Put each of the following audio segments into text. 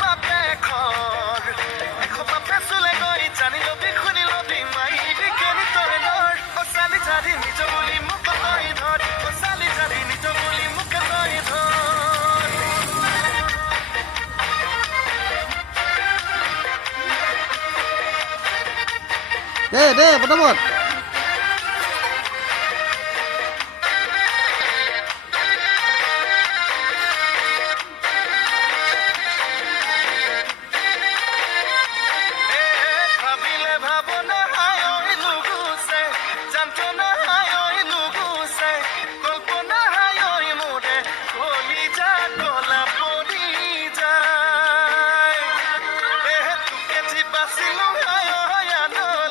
বাপে ঘৰ এসোপা পেচুলে গৈ জানি লবি শুনি লবি মাইবি কেনি তই ধৰ চালি চালি নিজ বুলি মোক তই ধৰ চালি চালি নিজ বুলি মোক তই ধৰ দে পটাপট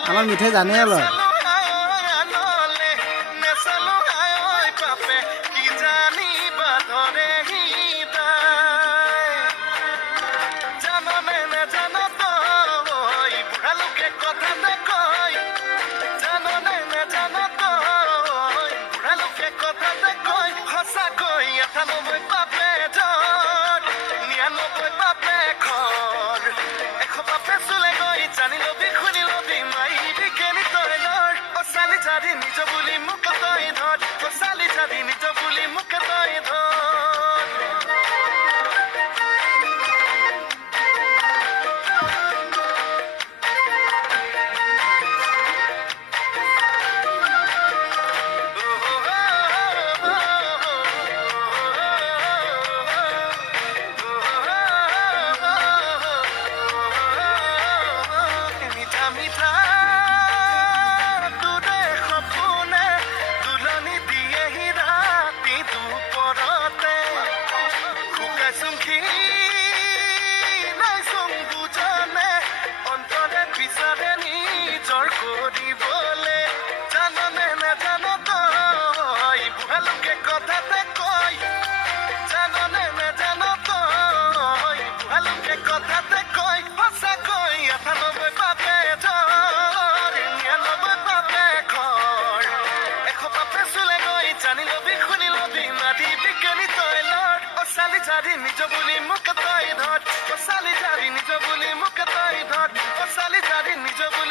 আমাৰ মিঠাই জানে আলো নিজ বুলি মোক তই ধৰ চালি চালি নিজ বুলি মোক তই ধৰ মিঠা মিঠা চালি নিজ বুলি মোক তই ধৰ চালি চালি নিজ বুলি মোক তই ধৰ চালি চালি নিজ বুলি